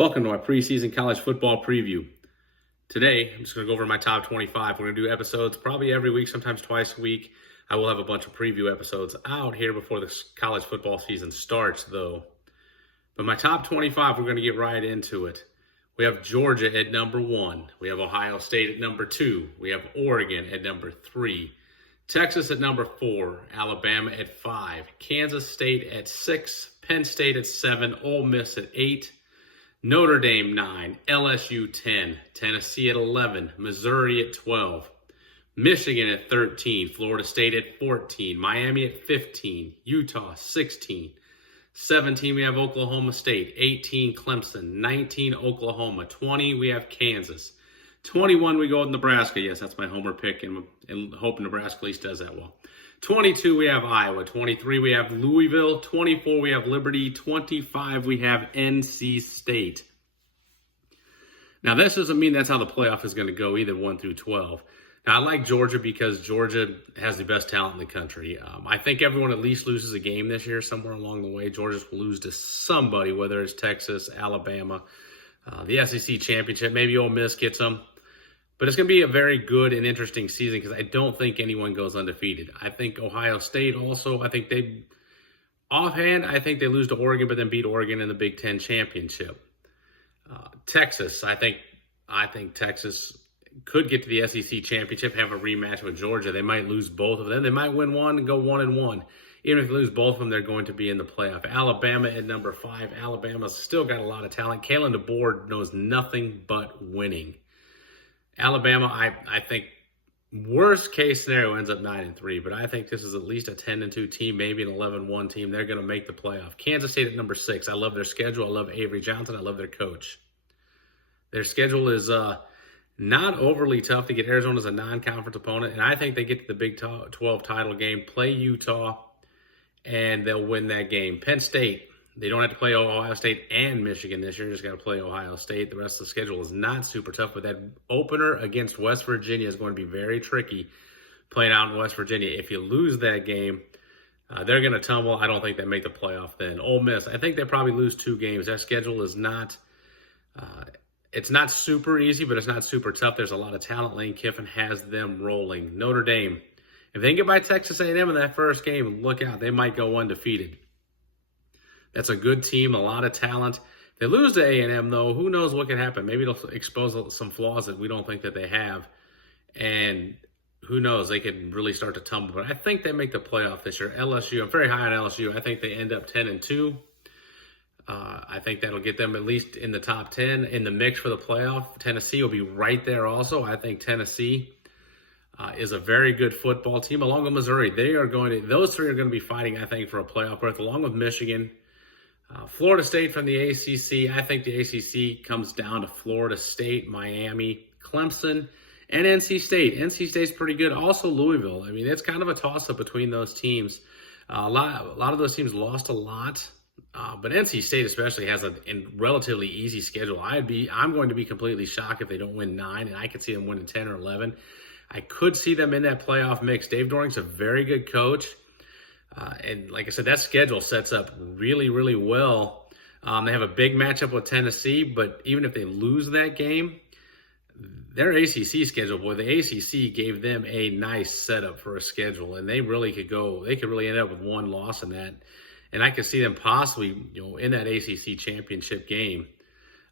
Welcome to my preseason college football preview. Today, I'm just going to go over my top 25. We're going to do episodes probably every week, sometimes twice a week. I will have a bunch of preview episodes out here before the college football season starts, though. But my top 25, we're going to get right into it. We have Georgia at number 1. We have Ohio State at number 2. We have Oregon at number 3. Texas at number 4. Alabama at 5. Kansas State at 6. Penn State at 7. Ole Miss at 8. Notre Dame 9, LSU 10, Tennessee at 11, Missouri at 12, Michigan at 13, Florida State at 14, Miami at 15, Utah 16, 17 we have Oklahoma State, 18 Clemson, 19 Oklahoma, 20 we have Kansas, 21 we go with Nebraska. Yes, that's my homer pick and hope Nebraska at least does that well. 22 we have Iowa, 23 we have Louisville, 24 we have Liberty, 25 we have NC State. Now this doesn't mean that's how the playoff is going to go either, 1 through 12. Now I like Georgia because Georgia has the best talent in the country. I think everyone at least loses a game this year somewhere along the way. Georgia will lose to somebody, whether it's Texas, Alabama, the SEC championship, maybe Ole Miss gets them. But it's going to be a very good and interesting season because I don't think anyone goes undefeated. I think Ohio State also, I think they lose to Oregon, but then beat Oregon in the Big Ten championship. Texas, I think Texas could get to the SEC championship, have a rematch with Georgia. They might lose both of them. They might win one and go 1-1. Even if they lose both of them, they're going to be in the playoff. Alabama at number 5. Alabama's still got a lot of talent. Kalen DeBoer knows nothing but winning. Alabama, I think worst case scenario ends up 9-3, but I think this is at least a 10-2 team, maybe an 11-1 team. They're going to make the playoff. Kansas State at number 6. I love their schedule. I love Avery Johnson. I love their coach. Their schedule is not overly tough to get. Arizona's a non-conference opponent, and I think they get to the Big 12 title game, play Utah, and they'll win that game. Penn State, they don't have to play Ohio State and Michigan this year. They just got to play Ohio State. The rest of the schedule is not super tough, but that opener against West Virginia is going to be very tricky playing out in West Virginia. If you lose that game, they're going to tumble. I don't think they make the playoff then. Ole Miss, I think they probably lose 2 games. That schedule is not it's not super easy, but it's not super tough. There's a lot of talent. Lane Kiffin has them rolling. Notre Dame, if they can get by Texas A&M in that first game, look out. They might go undefeated. That's a good team, a lot of talent. If they lose to A&M, though, who knows what can happen. Maybe it'll expose some flaws that we don't think that they have. And who knows, they could really start to tumble. But I think they make the playoff this year. LSU, I'm very high on LSU. I think they end up 10-2. I think that'll get them at least in the top 10 in the mix for the playoff. Tennessee will be right there also. I think Tennessee is a very good football team, along with Missouri. Those three are going to be fighting, I think, for a playoff berth, along with Michigan. Florida State from the ACC. I think the ACC comes down to Florida State, Miami, Clemson, and NC State. NC State's pretty good. Also Louisville. I mean, it's kind of a toss-up between those teams. A lot of those teams lost a lot, but NC State especially has a relatively easy schedule. I'm going to be completely shocked if they don't win 9, and I could see them winning 10 or 11. I could see them in that playoff mix. Dave Doering's a very good coach. And like I said, that schedule sets up really, really well. They have a big matchup with Tennessee, but even if they lose that game, their ACC schedule, boy, the ACC gave them a nice setup for a schedule, and they could really end up with 1 loss in that. And I could see them possibly, in that ACC championship game.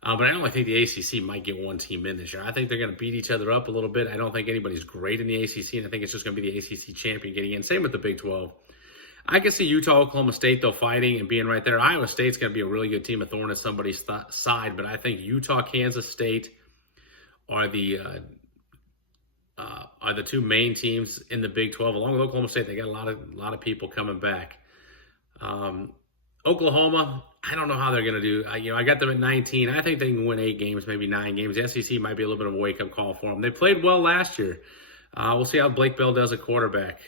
But I only think the ACC might get 1 team in this year. I think they're going to beat each other up a little bit. I don't think anybody's great in the ACC, and I think it's just going to be the ACC champion getting in. Same with the Big 12. I can see Utah, Oklahoma State, though, fighting and being right there. Iowa State's going to be a really good team, a thorn in somebody's side, but I think Utah, Kansas State are the 2 main teams in the Big 12. Along with Oklahoma State, they got a lot of people coming back. Oklahoma, I don't know how they're going to do. I got them at 19. I think they can win 8 games, maybe 9 games. The SEC might be a little bit of a wake-up call for them. They played well last year. We'll see how Blake Bell does at quarterback.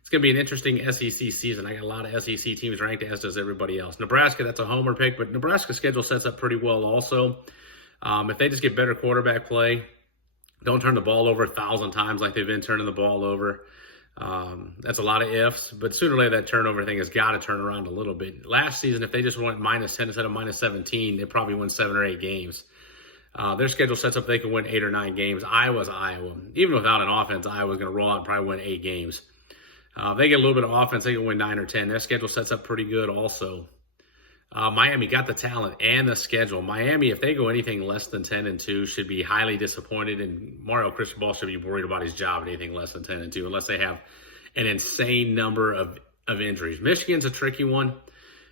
It's going to be an interesting SEC season. I got a lot of SEC teams ranked, as does everybody else. Nebraska, that's a homer pick, but Nebraska's schedule sets up pretty well also. If they just get better quarterback play, don't turn the ball over 1,000 times like they've been turning the ball over, That's a lot of ifs, but sooner or later that turnover thing has got to turn around a little bit. Last season, if they just went -10 instead of -17, they probably win 7 or 8 games. Their schedule sets up they can win 8 or 9 games. Iowa's Iowa. Even without an offense, Iowa's going to roll out and probably win 8 games. They get a little bit of offense, they can win 9 or 10. Their schedule sets up pretty good also. Miami got the talent and the schedule. Miami, if they go anything less than 10-2, should be highly disappointed, and Mario Cristobal should be worried about his job at anything less than 10-2, unless they have an insane number of injuries. Michigan's a tricky one.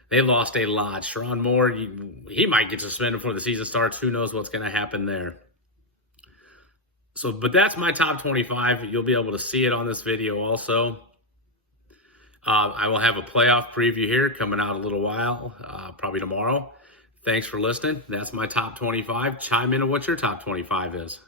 They lost a lot. Sharon Moore, he might get suspended before the season starts. Who knows what's going to happen there? So, but that's my top 25. You'll be able to see it on this video also. I will have a playoff preview here coming out a little while, probably tomorrow. Thanks for listening. That's my top 25. Chime in on what your top 25 is.